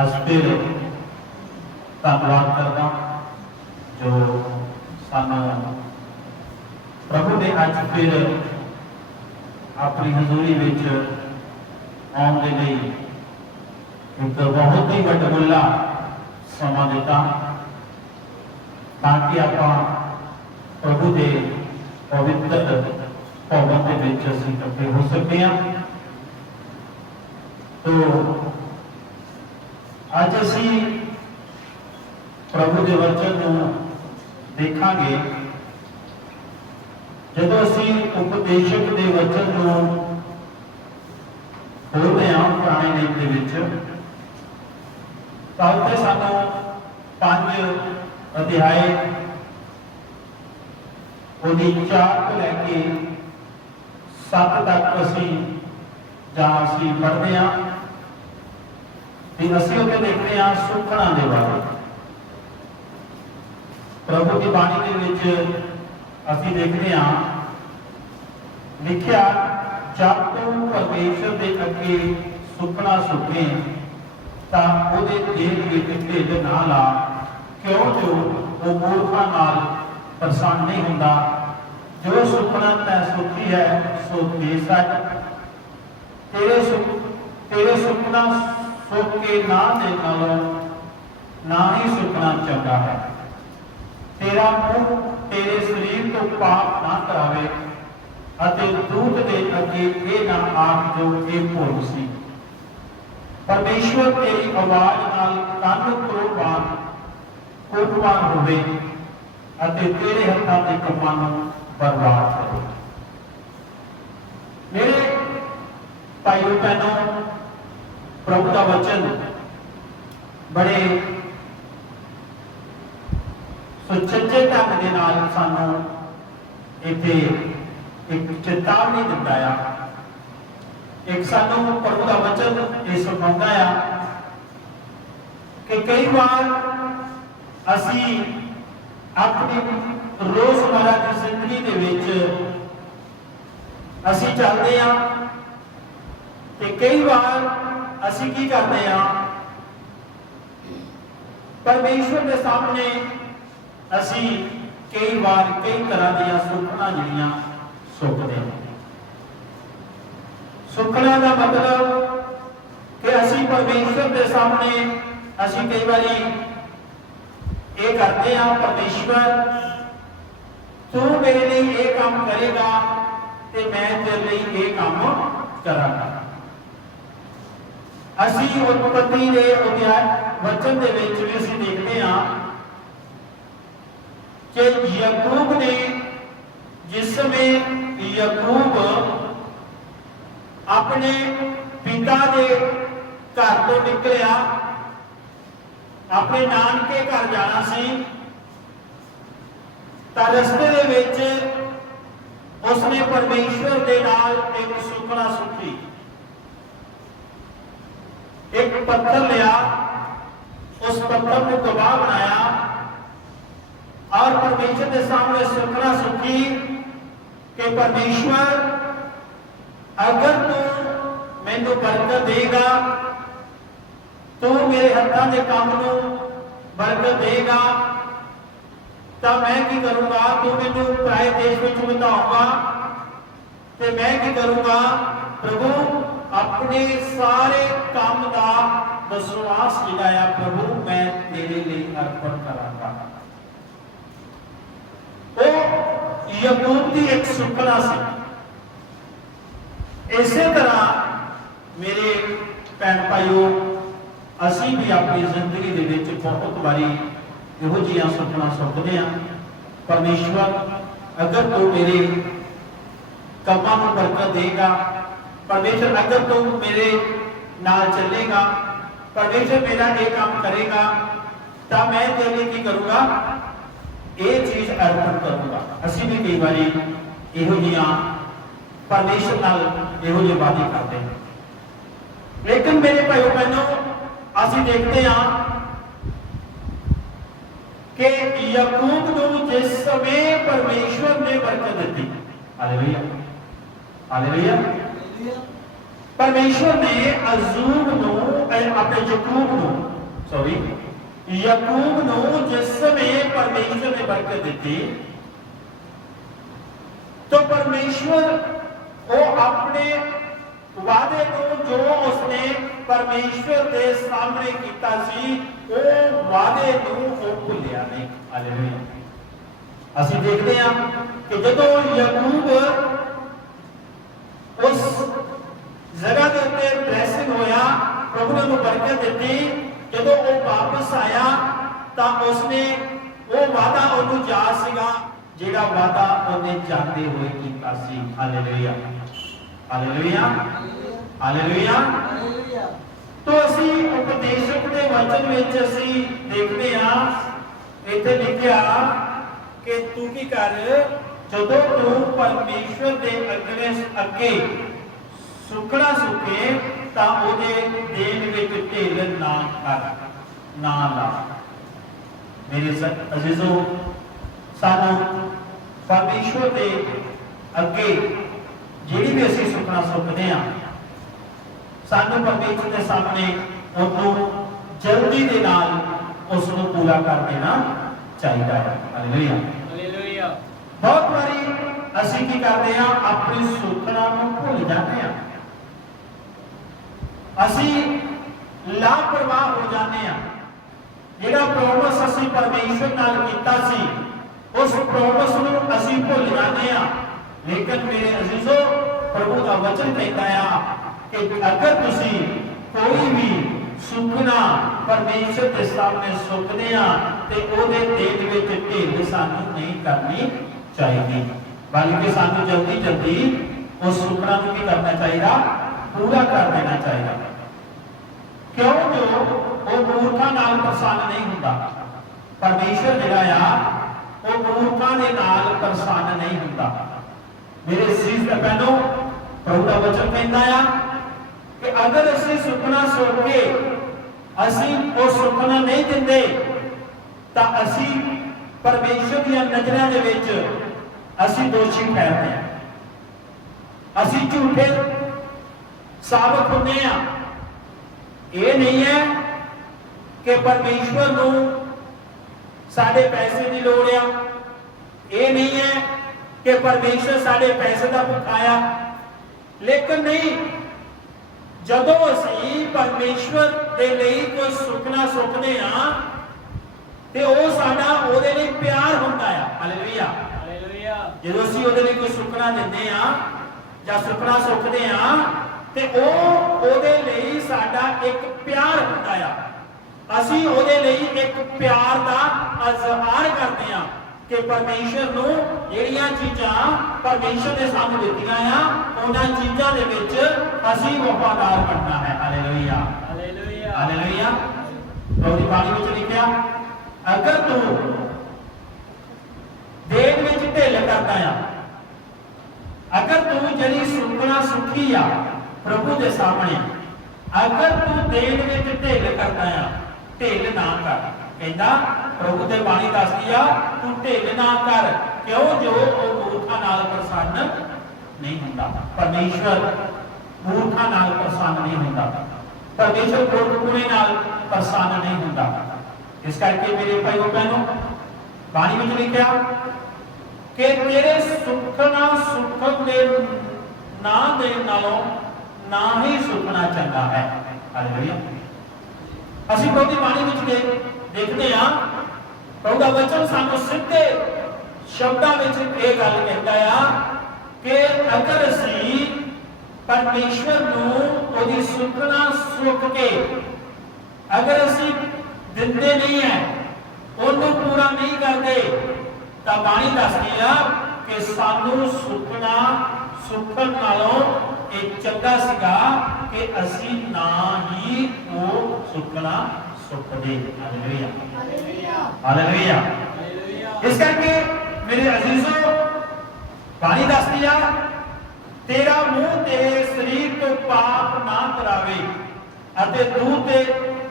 अज फिर धन्यवाद करदा जो सानू प्रभु ने अज फिर अपनी हजूरी विच आउण दे लई एक बहुत ही वडमुला समा दिता ताकि आपां प्रभु के पवित्र भवन के विच असीं इकट्ठे हो सकते हैं। तो अज असी प्रभु के वचन को देखांगे जदों असी उपदेशक के वचन को खोलते हैं पुराने नियम के विच तां उत्थे सानू 5 अध्याय उहदी 4 तो लैके 7 तक असी पढ़ते हैं असी उत्थे देखते हैं सुखना के बारे। प्रभु की बाणी के विच असी देखते हैं लिखिया जब तू परमेश्वर के अगे सुखना सुखे तां उहदे देल विच ढिड ना ला क्यों जो वो मूर्खां नाल प्रसन्न नहीं हुंदा। जो सुखना तैं सुखी है सो दे सक तेरे सुखना सुख के ना देने नालों ना ही सुखना चंगा है। तेरा मुंह तेरे शरीर तो पाप ना करावे अते दूत दे अगे ये ना आख जो ये भुल सी। परमेश्वर तेरी आवाज नाल कान कुर्बान होवे अते तेरे हत्थां दे कम्मां नूं बर्बाद करे। मेरे भाइयों बहनों प्रभु का वचन बड़े सुचज्जे ढंग के नाल सानू इत्थे एक चेतावनी दिंदा आ। एक सानू प्रभु का वचन ये सिखाउंदा आ कि कई बार असी अपनी रोजमर्रा की जिंदगी के विच असी चलते हैं कि कई बार असी की करते हैं परमेश्वर के सामने असी कई बार कई तरह दी सुखना जिहड़ियां सुखते हैं। सुखना का मतलब कि असी परमेश्वर के सामने असी कई बारी ये करते हैं परमेश्वर तू मेरे लिए ये काम करेगा ते मैं तेरे लिए ये काम करांगा। असी उत्पत्ति के अध्याय वचन के विच भी असी देखते हैं कि याकूब ने जिस समय याकूब अपने पिता के घर तो निकलिया अपने नानके घर जाना सी तां रस्ते दे विच उसने परमेश्वर के नाल एक सुखना सुखी। एक पत्थर लिया उस पत्थर को गवाह बनाया और परमेश्वर के सामने सुखना सुखी कि परमेश्वर अगर तू मैनू बरकत देगा तू मेरे हत्थां दे काम नूं बरकत देगा तो मैं की करूंगा तू मैनू पराए देश में बिताऊंगा तो मैं की करूंगा प्रभु अपने सारे काम का विश्वास जिहड़ा प्रभु मैं तेरे लिए अर्पण करांगा। वो याकूब की एक सुखना सी। इसे तरह मेरे भैन भाइयों असी भी अपनी जिंदगी के विच बहुत बारी इहो जिहियां सुखना सुखते हैं परमेश्वर अगर तू मेरे कामां नूं बरकत देगा परमेश्वर अगर तू मेरे नाल चलेगा परमेश्वर मेरा ये काम करेगा तो मैं तेरे लिए की करूंगा ये चीज अर्पण करूंगा। असी भी कई बारी इहो जिहियां परमेश्वर नाल इहो जिहे वादे करते हैं लेकिन मेरे भाइयों बहनों असी देखते हैं कि याकूब को जिस समय परमेश्वर ने बरकत दी हालेलुया हालेलुया परमेश्वर ने अजूब को अपने याकूब को सॉरी याकूब नूं जिस समय परमेश्वर ने बरकत दी तो परमेश्वर वो अपने वादे को जो उसने परमेश्वर के सामने किया सी वो वादे को वो भुलिया नहीं। हालेलुया। ਅਸੀਂ देखते हैं कि जदों याकूब उस जगह के उत्ते ब्लैसिंग होया प्रभु ने बरकत दी जदों वो वापस आया तो उसने वो वादा उन्हें याद सीगा जेड़ा वादा उन्हें जाते हुए किया सी। Hallelujah hallelujah hallelujah. तो असी उपदेशक के वचन विच असी देखते हैं इत्थे लिखिया कि तू की कर जदों तू परमेश्वर के अगे सुखना सुखे तां ओदे देन विच ढिल ना कर ना ला। मेरे अजीजो सानू परमेश्वर के अगे जिहड़ी भी असीं सुखना सुखते हैं सानू परमेश्वर के सामने उन्होंने जल्दी के नाल उसनूं पूरा कर देना चाहिए है। Hallelujah hallelujah. बहुत बारी असीं की करते हैं अपनी सुखना नूं भुल जाते हैं असीं लापरवाह हो जाते हैं। जिहड़ा प्रॉमिस असीं परमेश्वर नाल कीता सी उस प्रॉमिस नूं असीं भुल जाते हैं। लेकिन मेरे अजीजों प्रभु का वचन कहता है कि अगर तुसी कोई भी सुखना परमेश्वर के सामने सुखते हैं तो ओदे देन विच ढिल सानू नहीं करनी चाहिए बल्कि सानू जल्दी जल्दी उस सुखना को भी करना चाहिए पूरा कर देना चाहिए। क्यों जो वो मूर्खा नाल प्रसन्न नहीं होता। परमेश्वर जिहड़ा आ वो मूर्खा दे नाल प्रसन्न नहीं होता। मेरे अजीज बहनों प्रभु का वचन कहता है कि अगर असीं सुखना सुख के असीं वो सुखना नहीं दिंदे तां असीं परमेश्वर दी नज़रां दे विच असीं दोषी ठहरदे हां। असीं झूठे साबित होंदे हां। ये नहीं है कि परमेश्वर नूं साडे पैसे की लोड़ आ। ये नहीं है कि परमेश्वर साडे पैसे का भुखाया। लेकिन नहीं जदों असीं परमेश्वर दे लई कोई सुखना सुखते हाँ तो वो साडा ओहदे लई प्यार हुंदा है। Hallelujah hallelujah. जदों असीं ओहदे लई कोई सुखना दिंदे हाँ जां सुखना सुखते हाँ तो ओहदे लई साडा एक प्यार हुंदा है। असीं ओहदे लई एक प्यार का इजहार करते हैं कि परमेश्वर नूं जिहड़ियां चीज़ां परमेश्वर ने सानूं दित्तियां आ उन्हां चीज़ां दे विच असीं वफादार बनना है। Hallelujah hallelujah hallelujah. प्रभु दी बाणी विच लिखिया अगर तू देन विच ढिल करदा आ अगर तू जिहड़ी सुखना सुखी आ प्रभु दे सामने अगर तू देन विच ढिल करदा आ ढिल ना कर। कहता प्रभु ते बाणी दसदी आ तू ढिल ना कर। क्यों जो मूर्खा नाल प्रसन्न नहीं हुंदा। परमेश्वर मूर्खा नाल प्रसन्न नहीं हुंदा। परमेश्वर गुरगुणे नाल प्रसन्न नहीं हुंदा। इस करके मेरे भाईओ बहनों बाणी विच लिखिया कि तेरे सुखना सुखन दे ना देण नालों ना ही सुखना चंगा है। हालेलुया। असीं प्रभु दी बाणी विच देखते हैं प्रभु का वचन सानू सीधे शब्दों में यह गल कहता है कि अगर असीं परमेश्वर नूं ओहदी सुखना सुख के अगर असीं दिंदे नहीं है उन्होंने पूरा नहीं करते तो बाणी दसदी है कि सानू सुखना सुखन नालों एक चंगा सीगा कि असीं ना ही वो सुखना सुखदे। Hallelujah hallelujah. इस करके मेरे अजीजों बाणी दसदी आ तेरा मुंह तेरे शरीर तो पाप ना करावे अते तू ते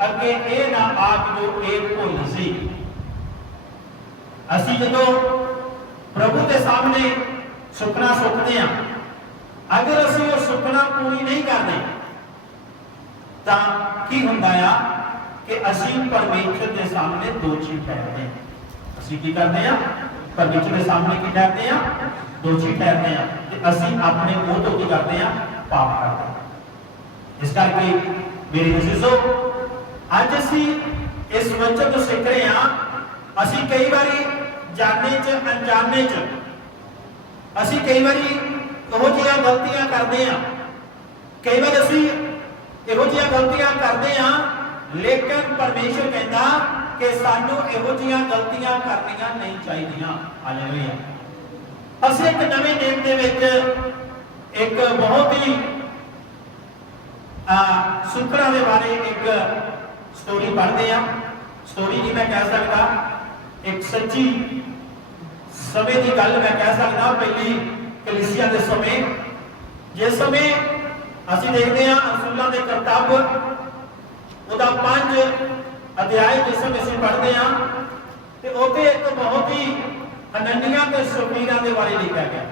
अगे ये ना आख जो एक भुल सी। असीं जदों प्रभु के सामने सुखना सुखते हैं अगर असीं वो सुखना पूरी नहीं करते तां की हुंदा आ कि असीं परमेश्वर के सामने दोषी ठहरते हैं। असीं की करते हैं? परमेश्वर के सामने की ठहरते हैं? दोषी ठहरते हैं कि असीं अपने मुंह तो की करते हैं? पाप करते हैं। इस करके मेरे अजीजों, अज असीं इस वचन को सीख रहे हैं। असीं कई बारी जाने च अनजाने च असीं कई बारी इहो जिहियां गलतियां करते हैं। कई बार असीं इहो जिहियां गलतियां करते हैं, लेकिन परमेश्वर कहता कि सानू इहो जिहियां गलतियां करनियां नहीं चाहिए। हालेलुया। असीं एक नवे नियम दे विच एक बहुत ही सुखरा के बारे एक स्टोरी पढ़ते हैं। स्टोरी नहीं मैं कह सकता, एक सच्ची समय की गल मैं कह सकता। पहली कलीसिया के समय, जिस समय असीं देखते हैं रसूलां दे करतब उहदा 5 अध्याय जिस समय असीं पढ़ते हैं तो उत्थे एक बहुत ही अनन्या ते सफीरा के बारे लिखा गया।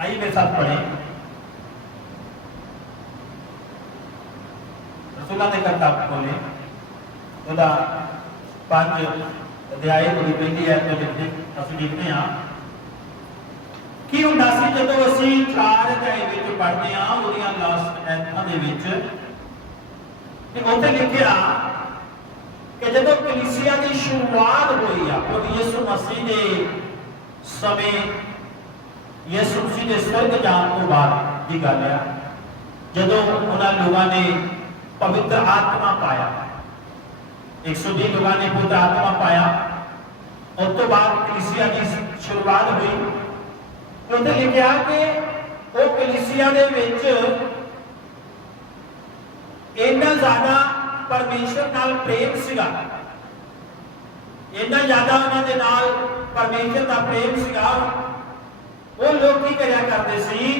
आइए मेरे साथ पढ़े। रसूलां दे करतब खोले, उहदा 5 अध्याय की पहली आयत लिखते असीं देखते हैं कि हुंदा सी जदों असीं 4 अध्याय विच पढ़दे हां उहदियां लास्ट आयतां दे विच ते उत्थे लिखिया कि जदों कलीसिया की शुरुआत हुई आ, प्रभु यीशु मसीह दे समय, यीशु मसीह दे स्वर्ग जाण तो बाद की गल है, जदों उन्हां लोगों ने पवित्र आत्मा पाया, 120 लोगों ने पवित्र आत्मा पाया। उस तो बाद कलीसिया की शुरुआत हुई। उत्थे लिखिया कि वो कलीसिया दे विच इन्ना ज्यादा परमेश्वर नाल प्रेम सीगा, इन्ना ज्यादा उन्हां दे नाल परमेश्वर दा प्रेम सीगा। वो लोग की करया करते सी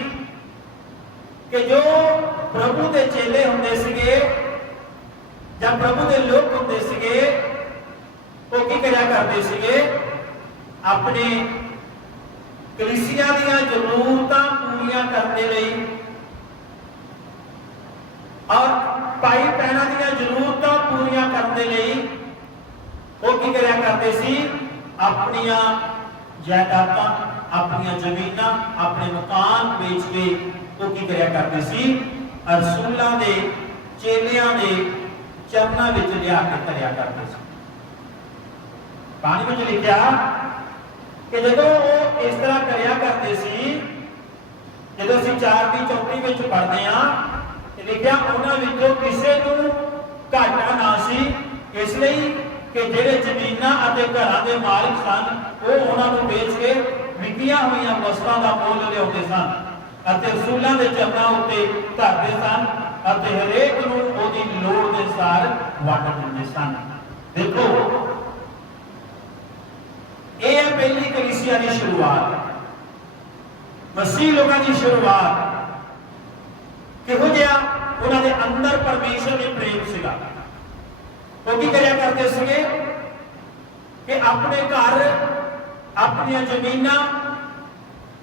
कि जो प्रभु के चेले हुंदे सीगे या प्रभु के लोग हुंदे सीगे, वो की करया करते सीगे, अपने कलीसिया दीयां जरूरतां पूरीआं करने लई और भाई भैणां दीयां जरूरतां पूरीआं करने लई वो की करया करते सी, अपनियां जायदादां, अपनियां जमीनां, अपने मकान बेच के वो की करया करते सी, रसूलां दे चेलियां दे चरनां विच लिया के धरिया करते सी। पानी विच लिखिया कि जदों वो इस तरह करया करते सी, जदों असीं 4 की चौथी विच पढ़दे हां ते लिखिया उन्हां विचों किसे नूं घाटा ना सी, इसलिए कि जिहड़े जमीनां अते घरां दे मालिक सन वो उन्हां नूं बेच के विकियां होईयां वस्तुआं दा मुੱਲ लिआउंदे सन अते रसूलां दे चरनां उत्ते धरदे सन अते हरेक नूं ओहदी लोड़ दे अनुसार वंड दिंदे सन। देखो, ये है पहली कलीसिया की शुरुआत, मसीह लोगों की शुरुआत। किहो जिहा उन्हां दे अंदर परमेश्वर ने प्रेम सीगा। वो की करया करते सीगे कि अपने घर, अपनी जमीनां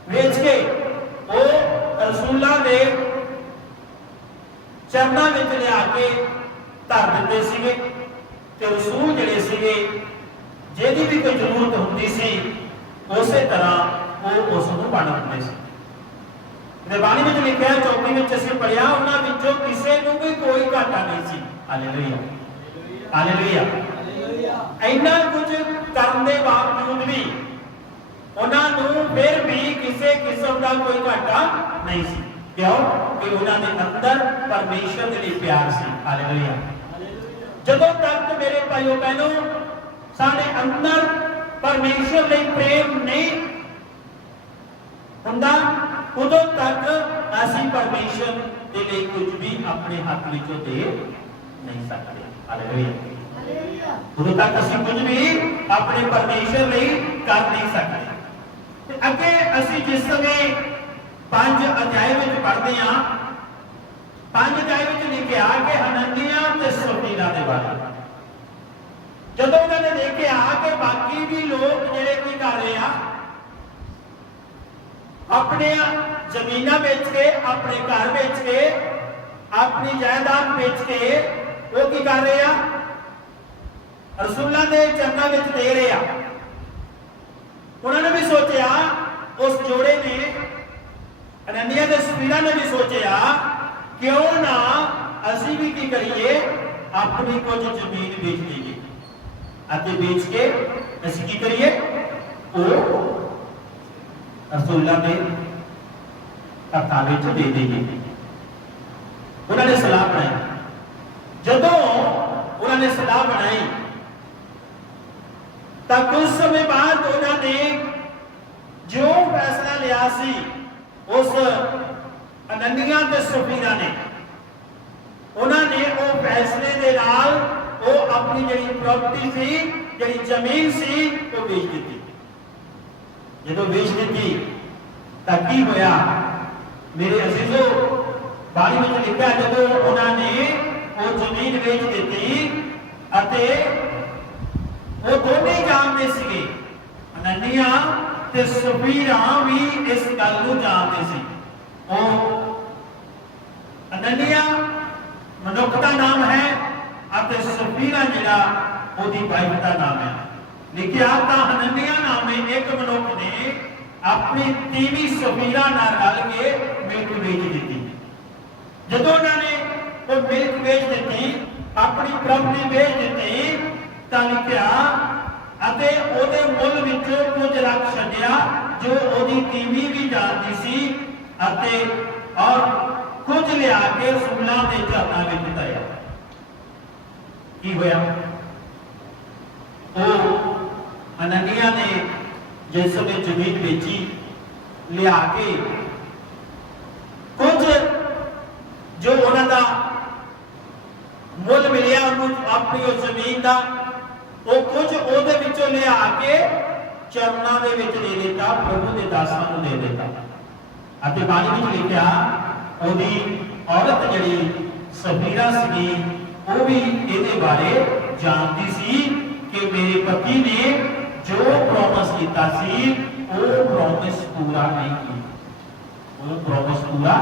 वेच के वो रसूलां दे चरनां विच लिया के धर दिंदे सीगे ते रसूल जिहड़े सीगे जिहदी भी कोई जरूरत होंदी सी उस तरह वो उसनूं वंड दिंदे सी। बाणी विच लिखिआ, चौथी विच असीं पढ़िआ, उन्हां विचों किसे नूं भी कोई घाटा नहीं सी। Hallelujah, hallelujah. इन्ना कुछ करन दे बावजूद भी उन्हां नूं फिर भी किसी किस्म का कोई घाटा नहीं सी। क्यों? कि उन्हां दे अंदर परमेश्वर दे लई प्यार सी। हालेलुया। जदों तक मेरे भाइयों बहनों साडे अंदर परमेश्वर लई प्रेम नहीं हुंदा, उदों तक असीं परमेश्वर दे लई कुछ भी अपने हाथ विचों दे नहीं सकते। हालेलुया। उदों तक असीं कुछ भी अपने परमेश्वर लई कर नहीं सकते। अगे असीं जिस समय 5 अध्याय विच पढ़दे हां, 5 अध्याय विच लिखिआ कि हनन्याह ते सफीरा दे बारे जदों उन्होंने देखिआ कि बाकी भी लोग जिहड़े की कर रहे हैं, अपने जमीनां बेच के, अपने घर बेच के अपनी जायदाद बेच के वो की कर रहे हैं, रसूलों के चरणों में दे रहे हैं। उन्होंने भी सोचा, उस जोड़े ने, हनन्याह ते सफीरा ने भी सोचा, क्यों ना असी भी की करिए, अपनी कुछ जमीन बेच लीजिए, बेच के असी की करिए, वो रसूलों के हत्थों में दे देंगे। उन्होंने सलाह बनाई। जदों उन्होंने सलाह बनाई तो कुछ समय बाद उन्होंने जो फैसला लिया सी, उस हनन्याह ते सफीरा ने, उन्होंने वो फैसले के नाल वो अपनी जी प्रॉपर्टी सी, जी जमीन सी, वो बेच दी। जो बेच दी तो की होया मेरे अजीजों, बाणी में लिखा, जो उन्होंने वो जमीन बेच दी, वो दोनों जानते थे, हनन्याह ते सफीरा भी इस गल को जानते थे। वो हनन्याह मनुख का नाम है, सफीरा जिहड़ा ओदी वाइफ का नाम है। लिखिया तो हनन्याह नामे एक मनुख ने अपनी तीवी सफीरा नाल रल के मिल्क बेच दी। जदों उन्होंने वो मिल्क बेच दी, अपनी प्रॉपर्टी बेच दी, तो लिखिया ओदे मुल विचों कुछ रख छड्डिया जो ओदी तीवी भी जानती सी, और कुछ लिया के रसूलों के चरणों में धरिया। की होया, वो हनन्याह ने जिस समय जमीन बेची, लिया के कुछ जो उन्होंने मुल मिलिया अपनी उस जमीन का, वो कुछ ओदे विचों लिया के चरणों के विच दे दिता, प्रभु के दासां नूं दे दिता। बाणी में लिखा, ओदी औरत जिहड़ी सफीरा सी, वो भी इहदे बारे जानती सी कि मेरे पति ने जो प्रॉमिस किया सी, वो प्रॉमिस पूरा नहीं किया, वो प्रॉमिस पूरा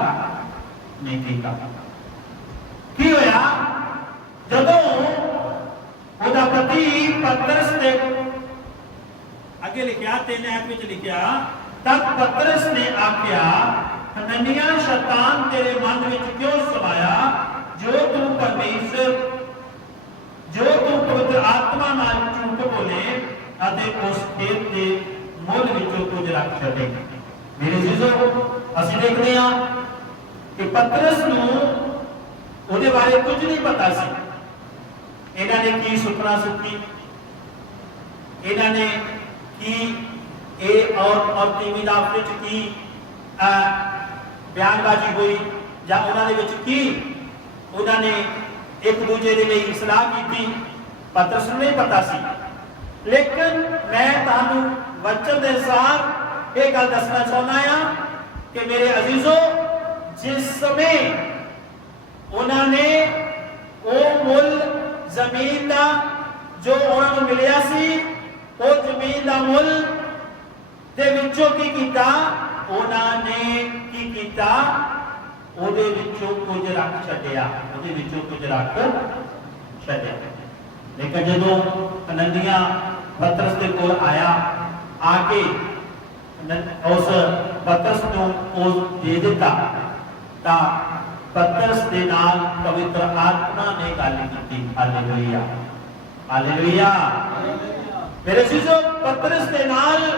नहीं किया। की होया, जदों ओदा पति पतरस ने अगे लिखा 3 आयत में लिखा, तब पतरस ने आख्या, हनन्याह शैतान तेरे मन में क्यों समाया, जो तू परमेश्वर, जो तू पवित्र आत्मा नाल झूठ बोले अते उस खेत के मुल विचों कुछ रख छड्डे। मेरे जीजो, असीं देखते हैं कि पतरस नूं उहदे बारे कुछ नहीं पता सी। इन्हां ने की सुपना सुखी, इन्हां ने की और तीवी दा विच की बयानबाजी हुई, या उन्हां दे विच की उन्होंने एक दूजे के लिए सलाह की, पतरस नूं नहीं पता सी। लेकिन मैं तुहानूं वचन के अनुसार एक गल दसना चाहना हाँ कि मेरे अजीजों, जिस समय उन्होंने वो मुल जमीन का जो उन्होंने मिलिया सी, वो जमीन का मुल दे विचों की कीता, उन्होंने की कीता, ਉਹਦੇ ਵਿੱਚੋਂ ਕੁਝ ਰੱਖ ਛੱਡਿਆ, ਉਹਦੇ ਵਿੱਚੋਂ ਕੁਝ ਰੱਖ ਛੱਡਿਆ। ਲੇਕਿਨ ਜਦੋਂ ਹਨन्याह ਪਤਰਸ ਦੇ ਕੋਲ ਆਇਆ, ਆ ਕੇ ਉਸ ਪਤਰਸ ਨੂੰ ਉਹ ਦੇ ਦਿੱਤਾ, ਤਾਂ ਪਤਰਸ ਦੇ ਨਾਲ ਪਵਿੱਤਰ ਆਤਮਾ ਨੇ ਗੱਲ ਕੀਤੀ। Hallelujah, hallelujah. ਮੇਰੇ ਸੀਸੋ, ਪਤਰਸ ਦੇ ਨਾਲ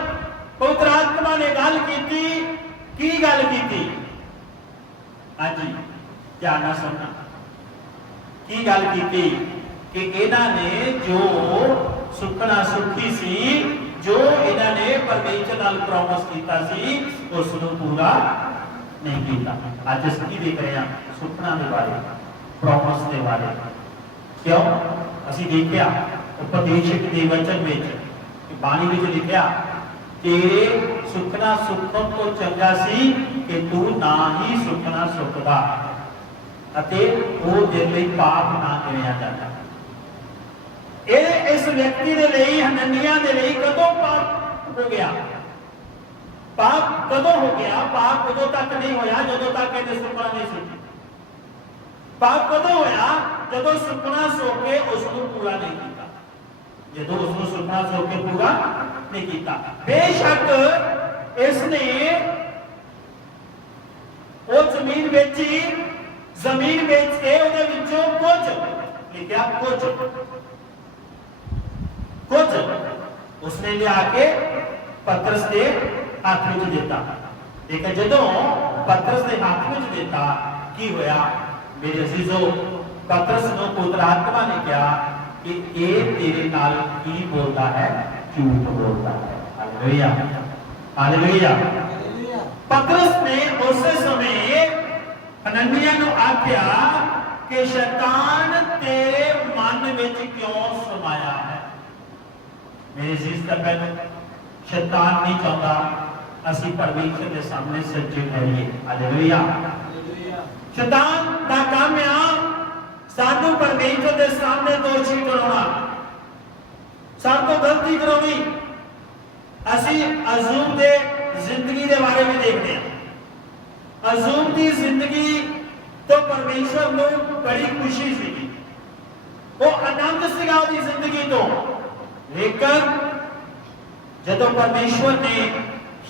ਪਵਿੱਤਰ ਆਤਮਾ ਨੇ ਗੱਲ ਕੀਤੀ। ਕੀ ਗੱਲ ਕੀਤੀ? हाँ जी, ध्यान नाल सुनना। की गल की कि इन्हां ने जो सुखना सुखी सी, जो इन्हां ने परमेश्वर नाल प्रॉमिस कीता सी, उस नूं पूरा नहीं कीता। अज असीं की देख रहे हैं? सुखना के बारे, प्रॉमिस के बारे। क्यों? असीं देखिया उपदेशक के वचन में बाणी में लिखा, तेरे सुखना सुखन तो चंगा सी कि तू ना ही सुखना सुखदा, अते वो तेरे लिए पाप ना गिणिया जाता। इस व्यक्ति के लिए, हनन्याह के लिए कदों पाप हो गया? पाप कदों हो गया? पाप उदों तक नहीं होया जदों तक इन्हें सुखना नहीं सुखी। पाप कदों होया जदों सुपना सो के उसको पूरा नहीं किया, जदों उसको सुपना सो के पूरा नहीं किया। बेशक इसने वो जमीन बेची, जमीन बेच के उहदे विचों कुछ लिखा, कुछ उसने लिया के पतरस के हाथ में देता। लेकिन जदों पतरस के हाथ में देता की होया मेरे अजीजों, पतरस नूं पवित्र आत्मा ने कहा कि ये तेरे नाल की बोलता है, झूठ बोलता है। Hallelujah, hallelujah. पतरस ने उस समय हननिया नूं आख्या कि शैतान तेरे मन विच क्यों समाया है। मेरे अजीज बहनों, शैतान नहीं चाहता असी परमेश्वर के सामने सच्चे ठहरिए। हालेलुया। शैतान दा काम आ सानू परमेश्वर के सामने दोषी कराना, सानू गलती करानी। असी अजूब दे जिंदगी के बारे में देखते हैं। अजूब की जिंदगी तो परमेश्वर को बड़ी खुशी सी, वो आनंद सीगा उसकी जिंदगी तो। लेकिन जदों परमेश्वर ने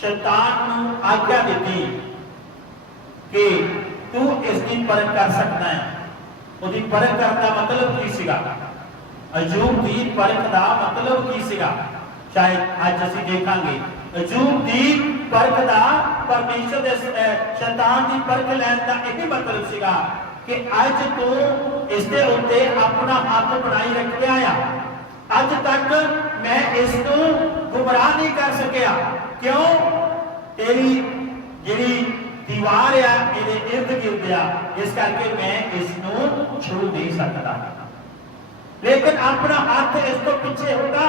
शैतान नूं आज्ञा दी कि तू इसकी परख कर सकता है, उसकी परख करने का मतलब की सीगा, अजूब की परख का मतलब की सीगा, शायद आज असीं देखांगे। अजूब की परख का परमेश्वर दे शैतान की परख लैण का यही मतलब सीगा कि अज तू इसके उत्ते अपना हाथ बनाई रखिया आ, अज तक मैं इसनूं गुमराह नहीं कर सकिया। क्यों? तेरी जिहड़ी दीवार आ मेरे इर्द गिर्द आ, इस करके मैं इसनूं छू नहीं सकता। लेकिन अपना हाथ इस तो पीछे होगा,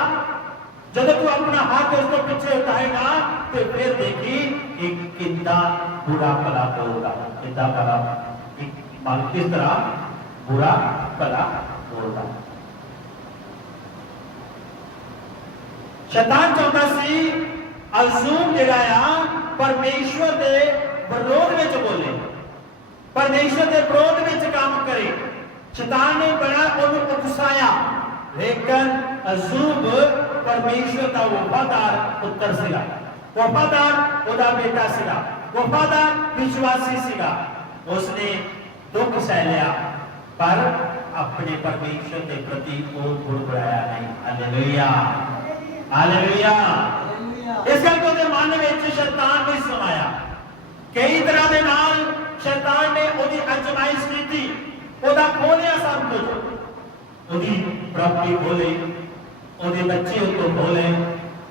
जब तू अपना हाथ इस तो पीछे हटाएगा तो फिर देखी एक कितना बुरा भला बोलता, कितना भला किस तरह बुरा भला बोलता। शैतान चाहता सी अजूब जिहड़ा परमेश्वर दे विरोध में बोले, परमेश्वर के विरोध में काम करे। शैतान ने बड़ा उन्हें उकसाया, लेकिन अजूब परमेश्वर का वफादार पुत्र सीगा, वफादार उदा बेटा सीगा, वफादार विश्वासी सीगा। उसने दुख सह लिया पर अपने परमेश्वर के प्रति वो बुड़बुड़ाया नहीं। Hallelujah, hallelujah. इस करके मन में शैतान नहीं समाया। कई तरह के नाल शैतान ने ओदी अजमाइश की, ओदा खोलिया सब कुछ, ओदी प्रॉपर्टी खोले, ओदे बच्चे उसको खोले,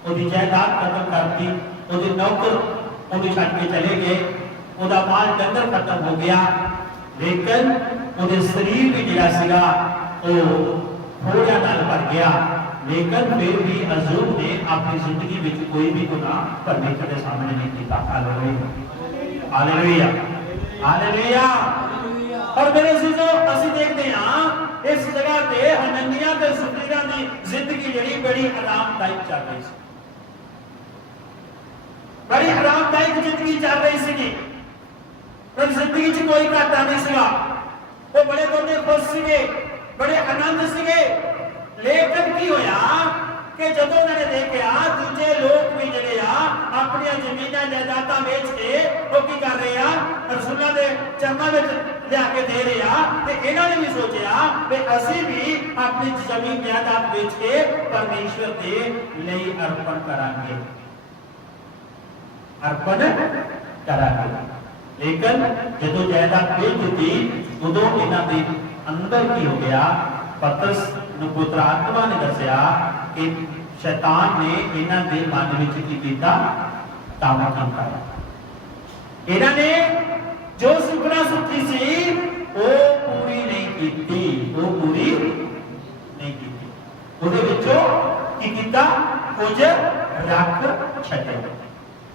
ओदी जायदाद खत्म करती, ओदे नौकर ओदी छड़ के चले गए, ओदा माल डंगर खत्म हो गया। लेकिन ओदे शरीर भी जिहड़ा सीगा वो फोड़ियां नाल भर गया। लेकिन फिर भी अजूब ने अपनी जिंदगी में कोई भी गुनाह परमेश्वर के सामने नहीं किया। Hallelujah, hallelujah, hallelujah. और मेरे अजीजों, ਅਸੀਂ देखते हैं इस जगह पे हननिया ते सफीरा की जिंदगी जिहड़ी बड़ी आरामदायक चल रही सी, बड़ी आरामदायक जिंदगी चल रही सी। पर जिंदगी च कोई घाटा नहीं सीगा, वो बड़े दोनों खुश सीगे, बड़े आनंद सीगे। लेकिन की होया कि जदों उन्होंने देखा दूजे लोग भी जिहड़े अपनी जमीनां जायदादां बेच के वो की कर रहे हैं, रसूलां दे चरणों में लिया के दे रहे हैं, तो इन्होंने भी सोचा कि असी भी अपनी जमीन जायदाद बेच के परमेश्वर के लिए अर्पण करांगे, अर्पण करांगे। लेकिन जदों जायदाद बेच दी उदों इन्हां दे अंदर की हो गया, पतरस नूं पुत्र आत्मा ने दसिया कि शैतान ने इन्हां दे मन विच की कीता, काम कीता। इन्हां ने जो सुपना सुखी सी वो पूरी नहीं की, वो पूरी नहीं की। उहदे विचों की कीता, कुछ रख छड्डिया,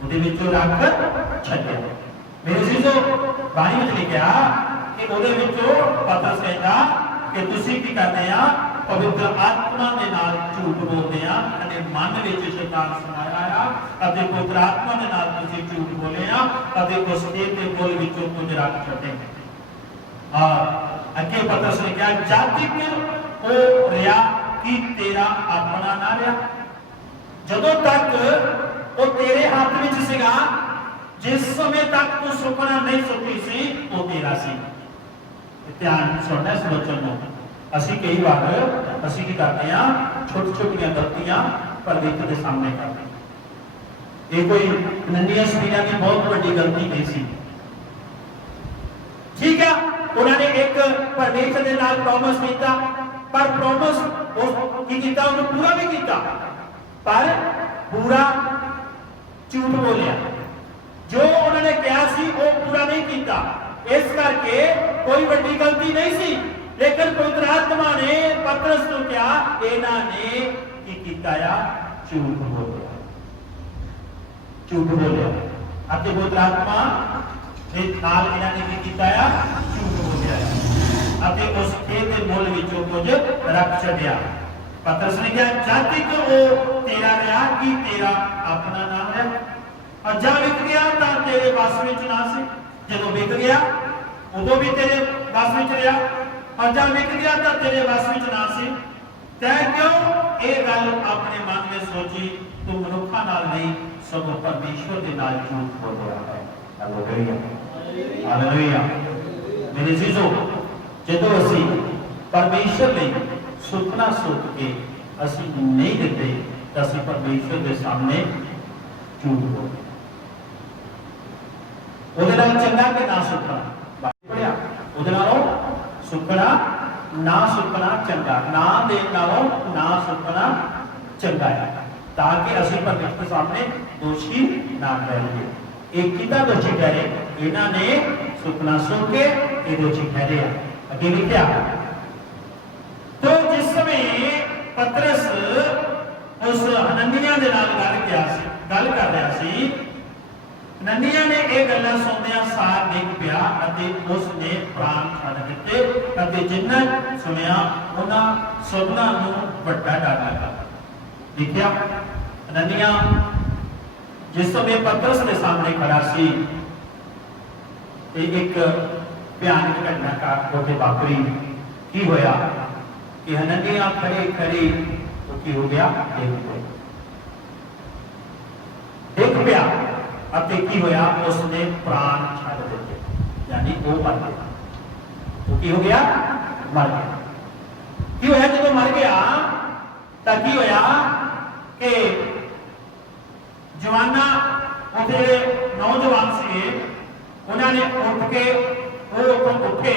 उहदे विचों रख छड्डिया। मेरे अजीजों, बाणी विच लिखिया कि उहदे विचों पतरस कहंदा कि तुसीं की करदे आ, पवित्र आत्मा के नाल झूठ बोलते हैं, अने मन विच शैतान समाया आ, अते पवित्र आत्मा के नाल तुसीं झूठ बोले आ, अते उस खेत के फुल विचों कुछ रख छड्डे। और अगे पतरस ने कहा जद तक वो रहा कि तेरा अपना ना रहा, जदों तक वो तेरे हाथ में सीगा, जिस समय तक तू सुखना नहीं सुखी सी वो तेरा सी। ध्यान सुनना इस वचन को। ਅਸੀਂ कई बार ਅਸੀਂ ਕੀ करते हैं छोटी छोटियां गलतियां परमेश्वर के सामने करते हैं। ये कोई नन्हियां सपीरां की बहुत बड़ी गलती नहीं सी। ठीक है, उन्होंने एक परमेश्वर के नाल प्रॉमिस किया, पर प्रॉमिस की किया उन्होंने पूरा भी किया, पर पूरा झूठ बोलिया। जो उन्होंने कहा सी वो पूरा नहीं किया, इस करके कोई बड़ी गलती नहीं सी। लेकिन पवित्र आत्मा ने पतरस को क्या इन्होंने की किया, झूठ बोलिया, झूठ बोलिया। अब पवित्र आत्मा ने नाल इन्होंने की किया, झूठ बोलिया अते उस खेत के मुल विचों कुछ रख छड्या। पतरस ने कहा जद तक वो तेरा रहा कि तेरा अपना ना है, अजा विक गया तो तेरे बस विच ना सी, जदों विक गया उदों भी तेरे बस विच रहा, अजा विक गया तो तेरे बस विच ना सी। तैं क्यों ये गल अपने मन में सोची, तू मनुखा नाल नहीं सगों परमेश्वर के नाल झूठ बोल रहा है। Hallelujah, hallelujah. मेरे जीजो, जदों असीं परमेश्वर लई सुखना सुख के असीं नहीं देते तो असीं परमेश्वर के सामने झूठ बोलते। उहदे नाल चंगा कि ना सुखना, पढ़िया उहदे नालों सुखना ना सुखना चंगा, ना देण नालों ना सुखना चंगा है, ताकि असीं परमेश्वर सामने दोषी ना ठहरीए। एक किता दोषी ठहरे, इन्हां ने सुखना सुख के ये दोषी ठहरे। अगे लिखिया तो जिस समय पतरस उस हननिया दे नाल गल कर रहा सी, हननिया ने यह गल्लां सुनदियां सार डिग पिया अते उसने प्राण छड्ड दिते अते जिन्हां सुनिया उन्हां सबना नूं वड्डा डर लगा। देखिया हननिया जिस समय पतरस के सामने खड़ा सी, एक भयानक घटना का होके वापरी। की होया कि हननिया खड़े खड़े तो की हो गया, देख पिया अते की होया उसने प्राण छड्ड दिते, यानी वो मर गया। तो की हो गया, मर गया। की होया जब मर गया तो की होया कि जवाना उठे नौजवान से उन्होंने उठ के वो उठे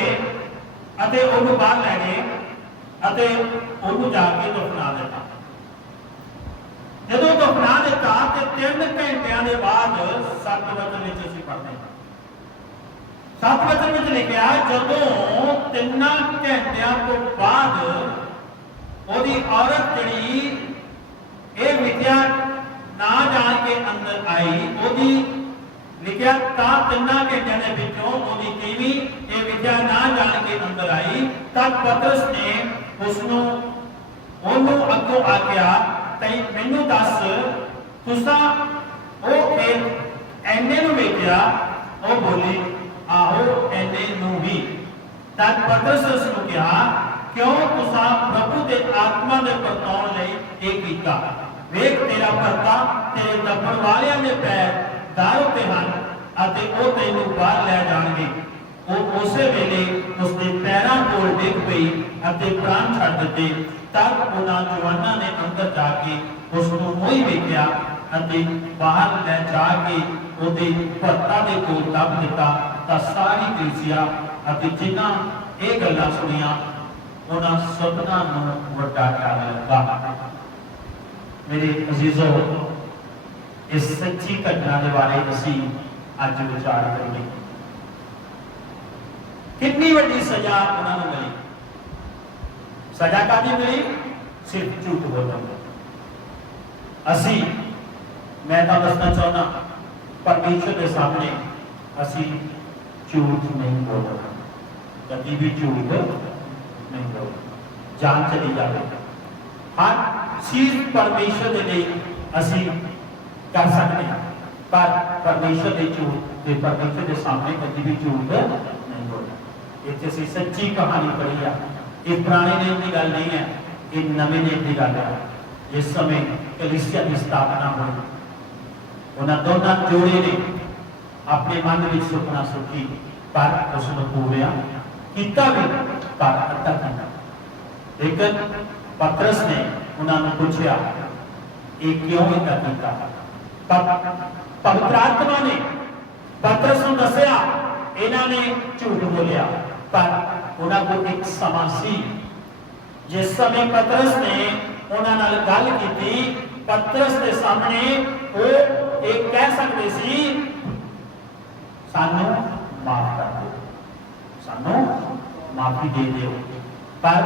अते उन्होंने बाहर लै गए अते उन्होंने जाके दफना दिता। जदों दफना दिता तो 3 घंटिया के बाद 7 वचन में असीं पढ़ते हैं, 7 वचन में लिखा जदों 3 घंटिया तो बाद ओदी औरत जिहड़ी ये विद्या ना जान के अंदर आई, ओदी लिखा ता 3 घंटिया के विचों ओदी तीवी ये विद्या ना जान के अंदर आई, तब पतरस ने उसनों ओनू अगों आख्या तई मैनू दस तुसां ओ खेत एने नूं वेखिया? ओ बोली आहो एने नूं भी। तब पतरस उसनूं कहा क्यों तुसां प्रभु दे आत्मा दे परताउण लई ये कीता? वेख तेरा परता तेरे दफन वालियां दे पैर दार उत्ते हन अते ओ तैनूं बाहर लै जाणगे। वो उसे वेले उसके पैरों कोल डिग पई अते प्राण छड्ड दिते। तब उन्हां जवानां ने अंदर जाके उसनूं मोही वेखिया अते बाहर लै जाके उहदे भरता दे कोल दब दिता। तां सारी कलीसिया अते जिन्हां ये गल्लां सुनियां उन्हां सबनां नूं वड्डा डर लगा। मेरे अजीजों, इस सच्ची घटना के बारे असीं अज विचार करिए। कितनी बड़ी सजा उन्होंने मिली। सजा कादी मिली? सिर्फ झूठ बोलने। असी मैं तो दसना चाहना परमेश्वर के सामने असी झूठ नहीं बोलना, कभी भी झूठ नहीं बोलना। जान चली जाए हर चीज परमेश्वर के लिए असी कर सकते हैं, पर परमेश्वर के झूठ परमेश्वर के सामने कभी भी झूठ नहीं बोलना। इत्थे असीं सच्ची कहानी पढ़ी आ। ये पुराने नियम की गल नहीं है, ये नवे नियम की गल है। जिस समय कलीसिया की स्थापना हुई, उन्होंने दोनों जोड़े ने अपने मन में सुपना सुखी, पर उसने पूरा किया भी, पर अद्धा किया। लेकिन पतरस ने उन्होंने पूछा, ये क्यों इदा किया? पवित्र आत्मा ने पतरस को दसिया, इन्होंने झूठ बोलिया, पर उन्होंने को एक समा सी जिस समय पतरस ने उन्होंने नाल गल की, पतरस के सामने वो एक कह सकते सी, सानू माफ कर दो, सानू माफी दे दो, पर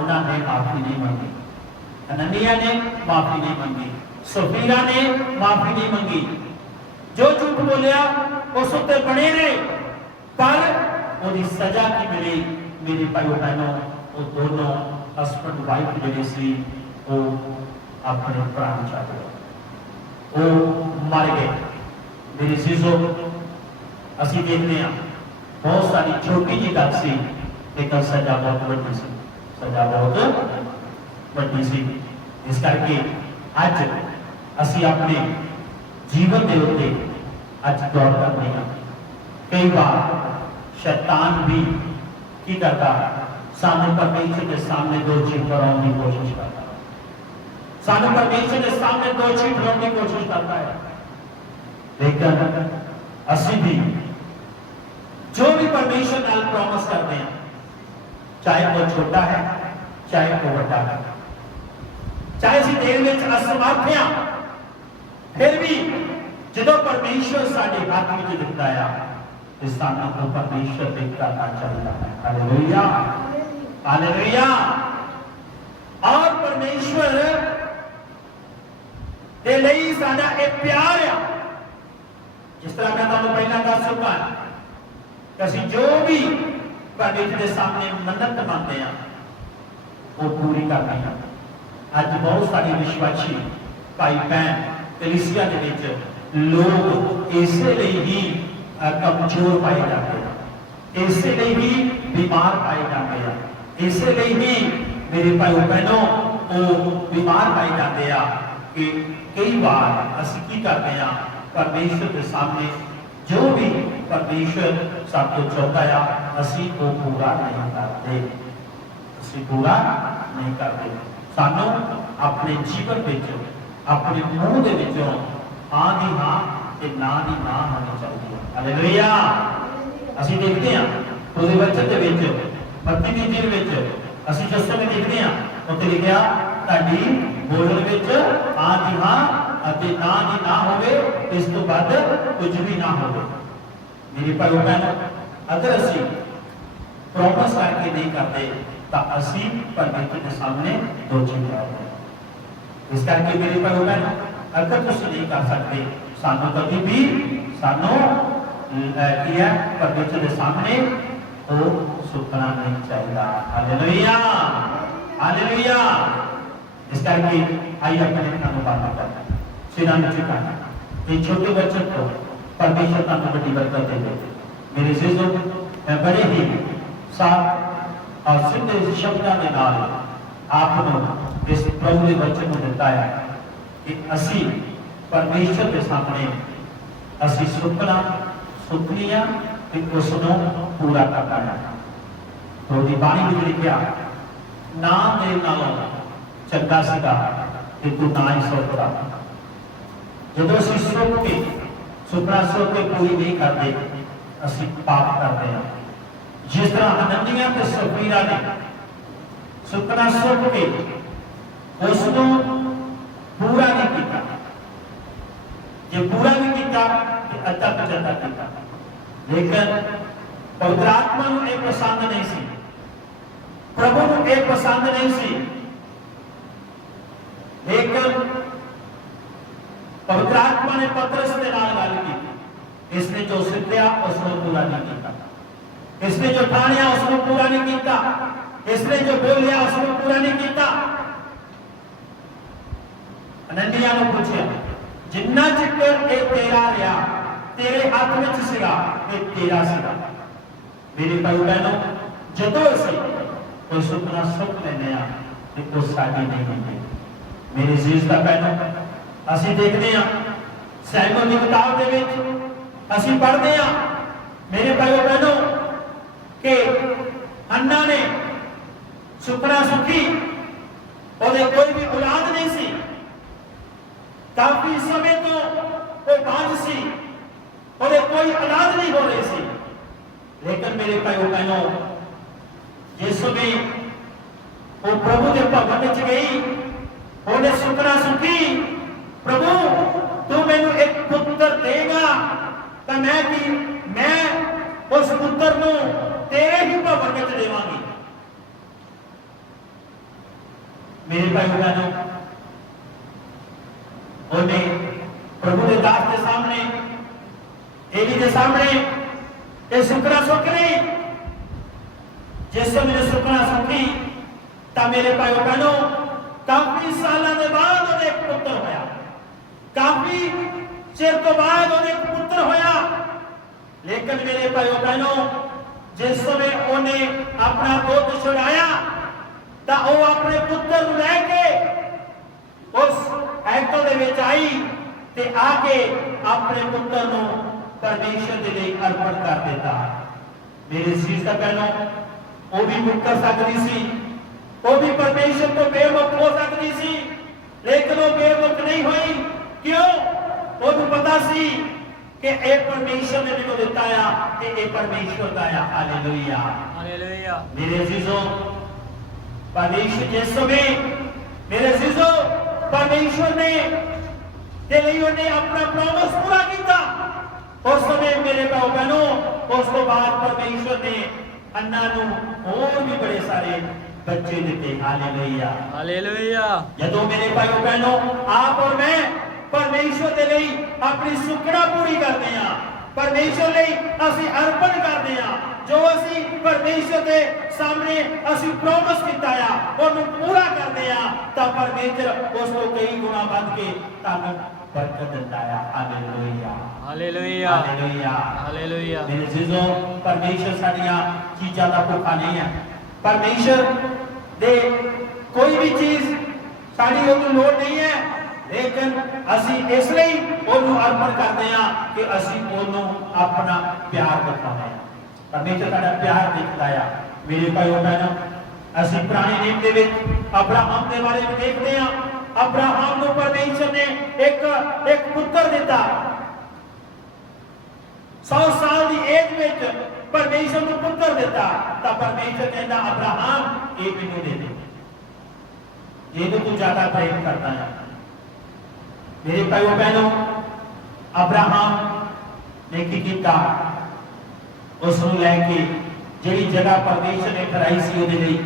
उन्होंने माफी नहीं मंगी। हननिया ने माफी नहीं मंगी, सफीरा ने माफी नहीं मंगी। जो झूठ बोलिया उस उत्ते बने रहे, पर उनकी सजा की मिली। मेरे भाइयों बहनों, वो दोनों हस्बैंड वाइफ जिहड़े सी वो अपने प्राण छड्ड गए, वो मर गए। मेरी सीजो असीं देखते हैं बहुत सारी छोटी जी गल सी, लेकिन सजा बहुत वड्डी सी, सजा बहुत वड्डी सी। इस करके अज असीं अपने जीवन के उत्ते अज गौर करते हैं। कई बार शैतान भी की करता, सानू परमेश्वर के सामने दोषी ठहराने की कोशिश करता, सानू परमेश्वर के सामने दोषी ठहराने की कोशिश करता है। लेकिन असी भी जो भी परमेश्वर नाल प्रॉमिस करते हैं, चाहे वो छोटा है चाहे वो बड़ा है, चाहे असीं देने में असमर्थ हैं, फिर भी जो परमेश्वर साडे हाथ में दिखता है, इस सामने को परमेश्वर पे करना चाहिए। Hallelujah, hallelujah. और परमेश्वर दे लई साडा एक प्यार है, जिस तरह मैं तुहानू पहला दस चुका कि असीं जो भी परमेश्वर के सामने मन्नत मांगते हैं वो पूरी करनी है। अज बहुत सारे विश्वासी भाई बहन कलीसिया के विच लोग इसलिए ही कमजोर पाए जाते हैं, इसलिए ही बीमार पाए जाते हैं, इसलिए ही मेरे भाई बहनों वो बीमार पाए जाते हैं कि कई बार असीं की करते हैं, परमेश्वर के सामने जो भी परमेश्वर सब कुछ चाहता है असीं वो पूरा नहीं करते, असीं पूरा नहीं करते। सानू अपने जीवन विच अपने मुंह दे विचों हाँ दी हाँ ते ना दी ना होनी चाहिए। हालेलुया। असीं देखते हैं उसदे वचन दे विच मत्ती दी इंजील विच असीं जिस समय देखते हैं उत्ते लिखिया तुहाडी बोलण विच हाँ दी हाँ अते ना दी ना होवे, इस तो बाद कुछ भी ना होवे। मेरे भाइयों बहनों, अगर असीं प्रॉमिस करके नहीं करते तो असीं परमेश्वर के सामने दोषी ठहरते। इस करके मेरे भाइयों बहनों, अगर तुसीं नहीं कर सकते, सानू कभी भी सानू की है परमेश्वर के सामने वो सुखना नहीं चाहिए। Hallelujah, hallelujah. इस करके आइए अपने सानू बात करते हैं, सिरा में झुकाना। ये छोटे बच्चों को परमेश्वर का बड़ी बरकत दे। मेरे जीजों, मैं बड़े ही साफ और सीधे शब्दों के नाल आपको इस प्रभु के वचन को दिता है कि असी परमेश्वर के सामने असी सुपना सुपनिया उसनों पूरा करना है। तो दी बाणी में लिखा ना दे नालों चंगा सीगा कि तू ना ही सोचता। जो असी सुख के सुपना सोच के पूरी नहीं करते, असी पाप करते हैं। जिस तरह हननिया ते सफीरा ने सुपना सोच के उसनों पूरा नहीं किया, जो पूरा भी किया अद्धा पचहत्तर किया, लेकिन पवित्र आत्मा को एक पसंद नहीं सी, प्रभु को एक पसंद नहीं सी। लेकिन पवित्र आत्मा ने पतरस के नाल गल की, इसने जो सीखा उसको पूरा नहीं किया, इसने जो ठानिया उसको पूरा नहीं किया, इसने जो बोलिया उसको पूरा नहीं किया। अननिया ने पूछा जिन्ना चिकर ये तेरा रहा, तेरे हाथ में सीगा, ये तेरा सीगा। मेरे भाई बहनों, ਜਦੋਂ ਅਸੀਂ ਕੋਈ ਸੁਪਨਾ ਸੁੱਖ ਲੈਂਦੇ ਹਾਂ ਤੇ ਉਹ ਸਾਡੀ ਨਹੀਂ ਹੁੰਦੀ। ਮੇਰੇ ਅਜ਼ੀਜ਼ ਦਾ ਭੈਣੋ, ਅਸੀਂ ਦੇਖਦੇ ਹਾਂ ਸੈਮੂਅਲ ਦੀ ਕਿਤਾਬ ਦੇ ਵਿੱਚ ਅਸੀਂ ਪੜ੍ਹਦੇ ਹਾਂ ਮੇਰੇ ਭਾਈਓ ਭੈਣੋ ਕਿ ਹੰਨਾ ਨੇ ਸੁਪਨਾ ਸੁਖੀ, ਉਹਦੇ ਕੋਈ ਵੀ ਔਲਾਦ ਨਹੀਂ ਸੀ, ਕਾਫੀ ਸਮੇਂ ਤੋਂ ਉਹ ਬਾਂਝ ਸੀ, ਉਹਦੇ ਕੋਈ ਔਲਾਦ ਨਹੀਂ ਹੋ ਰਹੀ ਸੀ। ਲੇਕਿਨ ਮੇਰੇ ਭਾਈਓ ਭੈਣੋ, ਜਿਸ ਵੇਲੇ ਉਹ ਪ੍ਰਭੂ ਦੇ ਭਵਨ ਵਿੱਚ ਗਈ, ਉਹਨੇ ਸੁਪਨਾ ਸੁਖੀ, ਪ੍ਰਭੂ ਤੂੰ ਮੈਨੂੰ ਇੱਕ ਪੁੱਤਰ ਦੇਗਾ ਤਾਂ ਮੈਂ ਉਸ ਪੁੱਤਰ ਨੂੰ ਤੇਰੇ ਹੀ ਭਵਨ ਵਿੱਚ ਦੇਵਾਂਗੀ। ਮੇਰੇ ਭਾਈਓ ਭੈਣੋ, ਉਹਨੇ ਪ੍ਰਭੂ ਦੇ ਦਾਸ ਦੇ ਸਾਹਮਣੇ, ਏਲੀ ਦੇ ਸਾਹਮਣੇ ਇਹ ਸੁਪਨਾ ਸੁੱਖ ਲਈ। ਜਿਸ ਵੇਲੇ ਸੁਪਨਾ ਸੁਖੀ ਤਾਂ ਮੇਰੇ ਭਾਈਓ ਭੈਣੋ, ਕਾਫੀ ਸਾਲਾਂ ਦੇ ਬਾਅਦ ਉਹਦੇ ਇੱਕ ਪੁੱਤਰ ਹੋਇਆ, ਕਾਫੀ ਚਿਰ ਤੋਂ ਬਾਅਦ ਉਹਦੇ ਇੱਕ ਪੁੱਤਰ ਹੋਇਆ। ਲੇਕਿਨ ਮੇਰੇ ਭਾਈਓ ਭੈਣੋ, ਜਿਸ ਵੇਲੇ ਉਹਨੇ ਆਪਣਾ ਦੁੱਧ ਛੁਡਾਇਆ ਤਾਂ ਉਹ ਆਪਣੇ ਪੁੱਤਰ ਨੂੰ ਲੈ ਕੇ ਉਸ ਹੈਕਲ ਦੇ ਵਿੱਚ ਆਈ ਤੇ ਆ ਕੇ ਆਪਣੇ ਪੁੱਤਰ ਨੂੰ ਪਰਮੇਸ਼ਰ ਦੇ ਲਈ ਅਰਪਣ ਕਰ ਦਿੱਤਾ। ਮੇਰੇ ਅਜ਼ੀਜ਼ ਦਾ ਭੈਣੋ, ਉਹ ਵੀ ਮੁੱਕਰ ਸਕਦੀ ਸੀ, ਉਹ ਵੀ ਪਰਮੇਸ਼ਰ ਤੋਂ ਬੇਮੁਖ ਹੋ ਸਕਦੀ ਸੀ, ਲੇਕਿਨ ਉਹ ਬੇਮੁਖ ਨਹੀਂ ਹੋਈ। ਕਿਉਂ? ਉਹਨੂੰ ਪਤਾ ਸੀ ਕਿ ਇਹ ਪਰਮੇਸ਼ਰ ਨੇ ਮੈਨੂੰ ਦਿੱਤਾ ਆ ਤੇ ਇਹ ਪਰਮੇਸ਼ਰ ਦਾ ਆ। Hallelujah, hallelujah. ਮੇਰੇ ਅਜ਼ੀਜ਼ੋ, ਪਰਮੇਸ਼ਰ ਜਿਸ ਸਮੇਂ, ਮੇਰੇ ਅਜ਼ੀਜ਼ੋ, ਪਰਮੇਸ਼ਰ ਨੇ ਤੇ ਲਈ ਉਹਨੇ ਆਪਣਾ ਪ੍ਰੋਮਿਸ ਪੂਰਾ ਕੀਤਾ। ਉਸ ਸਮੇਂ ਮੇਰੇ ਭਾਈਓ ਭੈਣੋ, ਉਸ ਤੋਂ ਬਾਅਦ ਪਰਮੇਸ਼ਰ ਨੇ ਅੰਨਾ ਨੂੰ ਹੋਰ ਵੀ ਬੜੇ ਸਾਰੇ ਬੱਚੇ ਦਿੱਤੇ। Hallelujah, hallelujah. ਜਦੋਂ ਮੇਰੇ ਭਾਈਓ ਭੈਣੋ, ਆਪ ਔਰ ਮੈਂ ਪਰਮੇਸ਼ਰ ਦੇ ਲਈ ਆਪਣੀ ਸੁੱਖਣਾ ਪੂਰੀ ਕਰਦੇ ਹਾਂ, ਪਰਮੇਸ਼ਰ ਲਈ ਅਸੀਂ ਅਰਪਣ ਕਰਦੇ ਹਾਂ, ਜੋ ਅਸੀਂ ਪਰਮੇਸ਼ਰ ਦੇ ਸਾਹਮਣੇ ਅਸੀਂ ਪ੍ਰੋਮਿਸ ਕੀਤਾ ਆ ਉਹਨੂੰ ਪੂਰਾ ਕਰਦੇ ਆ, ਤਾਂ ਪਰਮੇਸ਼ਰ ਉਸ ਤੋਂ ਕਈ ਗੁਣਾ ਵੱਧ ਕੇ ਤੁਹਾਨੂੰ ਬਰਕਤ ਦਿੰਦਾ ਆ। Hallelujah, hallelujah, hallelujah, hallelujah. ਮੇਰੇ ਅਜ਼ੀਜ਼ੋ, ਪਰਮੇਸ਼ਰ ਸਾਡੀਆਂ ਚੀਜ਼ਾਂ ਦਾ ਭੁੱਖਾ ਨਹੀਂ ਹੈ। ਪਰਮੇਸ਼ਰ ਦੇ ਕੋਈ ਵੀ ਚੀਜ਼ ਸਾਡੀ ਉਹਨੂੰ ਲੋੜ ਨਹੀਂ ਹੈ, ਲੇਕਿਨ ਅਸੀਂ ਇਸ ਲਈ ਉਹਨੂੰ ਅਰਪਣ ਕਰਦੇ ਹਾਂ ਕਿ ਅਸੀਂ ਉਹਨੂੰ ਆਪਣਾ ਪਿਆਰ ਦਿਖਾਉਂਦੇ ਹਾਂ। ਪਰਮੇਸ਼ਰ ਸਾਡਾ ਪਿਆਰ ਦਿਖਦਾ ਆ। ਮੇਰੇ ਭਾਈਓ ਭੈਣੋ, ਅਸੀਂ ਪੁਰਾਣੇ ਨਿਯਮ ਦੇ ਵਿੱਚ ਅਬਰਾਹਮ ਦੇ ਬਾਰੇ ਵਿੱਚ ਦੇਖਦੇ ਹਾਂ। ਅਬਰਾਹਮ ਨੂੰ ਪਰਮੇਸ਼ਰ ਨੇ ਇੱਕ ਪੁੱਤਰ ਦਿੱਤਾ। 100 ਸਾਲ ਦੀ ਏਜ ਵਿੱਚ ਪਰਮੇਸ਼ਰ ਨੂੰ ਪੁੱਤਰ ਦਿੱਤਾ ਤਾਂ ਪਰਮੇਸ਼ਰ ਕਹਿੰਦਾ, ਅਬਰਾਹਮ ਇਹ ਮੈਨੂੰ ਦੇ ਦੇ, ਇਹਨੂੰ ਤੂੰ ਜ਼ਿਆਦਾ ਪ੍ਰੇਮ ਕਰਦਾ ਹੈ। ਮੇਰੇ ਭਾਈਓ ਭੈਣੋ, ਅਬਰਾਹਮ ਨੇ ਕੀ ਕੀਤਾ? ਉਸ ਨੂੰ ਲੈ ਕੇ ਜਿਹੜੀ ਜਗ੍ਹਾ ਪਰਮੇਸ਼ਰ ਨੇ ਠਹਿਰਾਈ ਸੀ ਉਹਦੇ ਲਈ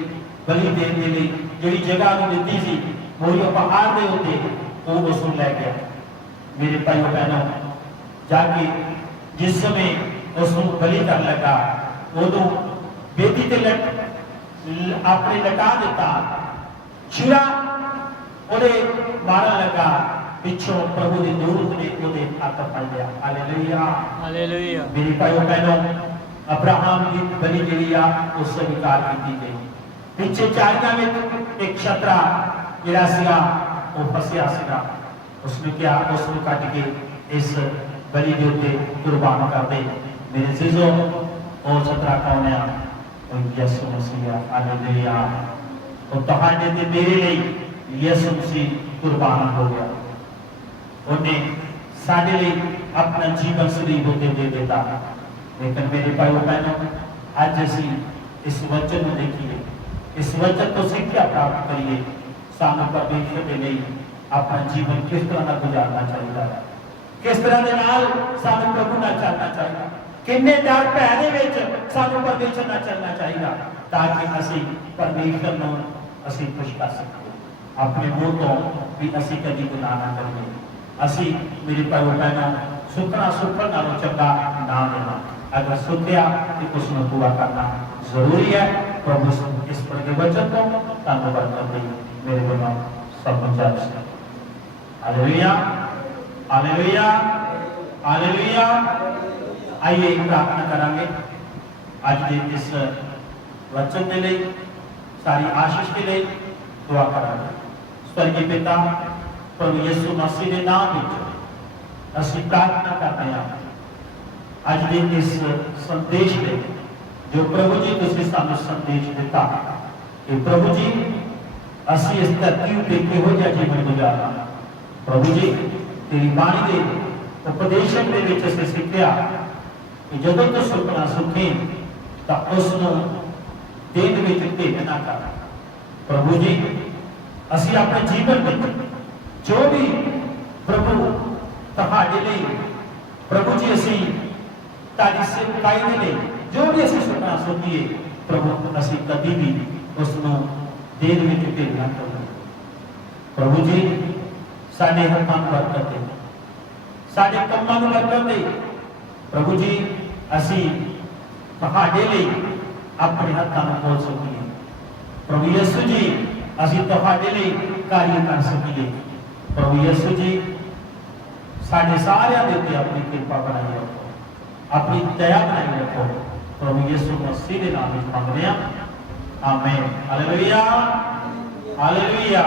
ਬਲੀ ਦੇਣ ਦੇ ਲਈ, ਜਿਹੜੀ ਜਗ੍ਹਾ ਨੂੰ ਦਿੱਤੀ ਸੀ ਮੋਰੀਆ ਪਹਾੜ ਦੇ ਉੱਤੇ, ਉਹ ਉਸ ਨੂੰ ਲੈ ਗਿਆ। ਮੇਰੇ ਭਾਈਓ ਭੈਣੋ, ਜਾ ਕੇ ਜਿਸ ਸਮੇਂ ਉਸ ਨੂੰ ਬਲੀ ਕਰਨ ਲੱਗਾ, ਉਦੋਂ ਬੇਦੀ ਤੇ ਆਪਣੇ ਲਟਾ ਦਿੱਤਾ, ਛੁਰਾ ਉਹਦੇ ਮਾਰਨ ਲੱਗਾ। ਪਿੱਛੋਂ ਪ੍ਰਭੂ ਦੇ ਦੂਤ ਨੇ ਉਹਦੇ ਹੱਥ ਫੜ ਲਿਆ। Hallelujah, hallelujah. ਮੇਰੇ ਭਾਈਓ ਭੈਣੋ, ਅਬਰਾਹਮ ਦੀ ਬਲੀ ਜਿਹੜੀ ਆ ਉਹ ਸਵੀਕਾਰ ਕੀਤੀ ਗਈ। ਪਿੱਛੇ ਚਾਰੀਆਂ ਵਿੱਚ ਇੱਕ ਛਤਰਾ ਜਿਹੜਾ ਸੀਗਾ ਉਹ ਫਸਿਆ ਸੀਗਾ, ਉਸਨੇ ਕਿਹਾ ਉਸ ਨੂੰ ਕੱਢ ਕੇ ਇਸ ਬਲੀ ਦੇ ਉੱਤੇ ਕੁਰਬਾਨ ਕਰ ਦੇ। ਮੇਰੇ ਅਜ਼ੀਜ਼ੋ, ਉਹ ਛਤਰਾ ਕੌਣ ਆ? ਉਹ ਯਿਸੂ ਮਸੀਹ ਆ। ਹਾਲੇਲੂਇਆ। ਉਹ ਤੁਹਾਡੇ ਤੇ ਮੇਰੇ ਲਈ ਯਿਸੂ ਮਸੀਹ ਕੁਰਬਾਨ ਹੋ ਗਿਆ। ਉਹਨੇ ਸਾਡੇ ਲਈ ਆਪਣਾ ਜੀਵਨ ਸਲੀਬ ਉੱਤੇ ਦੇ ਦਿੱਤਾ। ਲੇਕਿਨ ਮੇਰੇ ਭਾਈਓ ਭੈਣੋ, ਅੱਜ ਅਸੀਂ ਇਸ ਵਚਨ ਨੂੰ ਦੇਖੀਏ, ਇਸ ਵਚਨ ਤੋਂ ਸਿੱਖਿਆ ਪ੍ਰਾਪਤ ਕਰੀਏ। ਸਾਨੂੰ ਪਰਮੇਸ਼ਰ ਦੇ ਲਈ ਆਪਣਾ ਜੀਵਨ ਕਿਸ ਤਰ੍ਹਾਂ ਦਾ ਗੁਜ਼ਾਰਨਾ ਚਾਹੀਦਾ ਹੈ, ਕਿਸ ਤਰ੍ਹਾਂ ਦੇ ਨਾਲ ਸਾਨੂੰ ਪ੍ਰਭੂ ਨਾਲ ਚੱਲਣਾ ਚਾਹੀਦਾ, ਕਿੰਨੇ ਡਰ ਭੈ ਦੇ ਵਿੱਚ ਸਾਨੂੰ ਪਰਮੇਸ਼ਰ ਨਾਲ ਚੱਲਣਾ ਚਾਹੀਦਾ, ਤਾਂ ਕਿ ਅਸੀਂ ਪਰਮੇਸ਼ਰ ਨੂੰ ਅਸੀਂ ਖੁਸ਼ ਕਰ ਸਕੀਏ। ਆਪਣੇ ਮੂੰਹ ਤੋਂ ਵੀ ਅਸੀਂ ਕਦੀ ਗੁਨਾਹ ਨਾ ਕਰੀਏ। ਅਸੀਂ ਮੇਰੇ ਭਾਈਓ ਭੈਣੋ, ਸੁੱਖਣਾ ਸੁੱਖਣ ਨਾਲੋਂ ਚੰਗਾ ਨਾ ਦੇਣਾ। ਅਗਰ ਸੁੱਖਿਆ ਤੇ ਉਸ ਨੂੰ ਪੂਰਾ ਕਰਨਾ ਜ਼ਰੂਰੀ ਹੈ। ਪ੍ਰਭੂ ਇਸ ਪੜ੍ਹੇ ਵਚਨ ਤੋਂ ਧੰਨਵਾਦ ਕਰਦੇ ਮੇਰੇ ਵੱਲੋਂ ਸਭ ਨੂੰ ਜੈ ਮਸੀਹ। Hallelujah, hallelujah, hallelujah. ਆइए प्रार्थना करेंगे। आज के इस वचन के लिए, सारी आशीष के लिए दुआ करा। स्वर्गीय पिता प्रभु यीशु मसीह के नाम में ਅਸੀਂ प्रार्थना करते हैं अज के इस संदेश में जो प्रभु जी तुसीं सानूं संदेश दिता कि प्रभु जी असीं इस धरती उत्ते किहो जिहा जीवन गुजारना। प्रभु जी तेरी बाणी के उपदेशन के विच असीं सिੱਖਿਆ कि जदों तू सुपना सुखे तो उसनूं दिन विच भेद ना कर। प्रभु जी असीं अपने जीवन में जो भी प्रभु ਤੁਹਾਡੇ ਲਈ प्रभु जी असीं तारी सेवकाई दे लिए जो भी असीं सुपना सोचीए प्रभु असीं कभी भी उसनूं देर विच भेद ना करो। प्रभु जी साडे हत्थां नूं बरकत दे, साडे कंमां नूं बरकत दे। प्रभु जी असीं ਤੁਹਾਡੇ ਲਈ अपने हत्थां नूं खोल सकीए। प्रभु यीशु जी असीं ਤੁਹਾਡੇ ਲਈ कार्य कर सकीए। प्रभु यीशु जी साढ़े सारे देते अपनी कृपा बनाई रखो, अपनी दया बनाई रखो। प्रभु यीशु मसीह के नाम में मांगते हैं, आमीन। Hallelujah, hallelujah.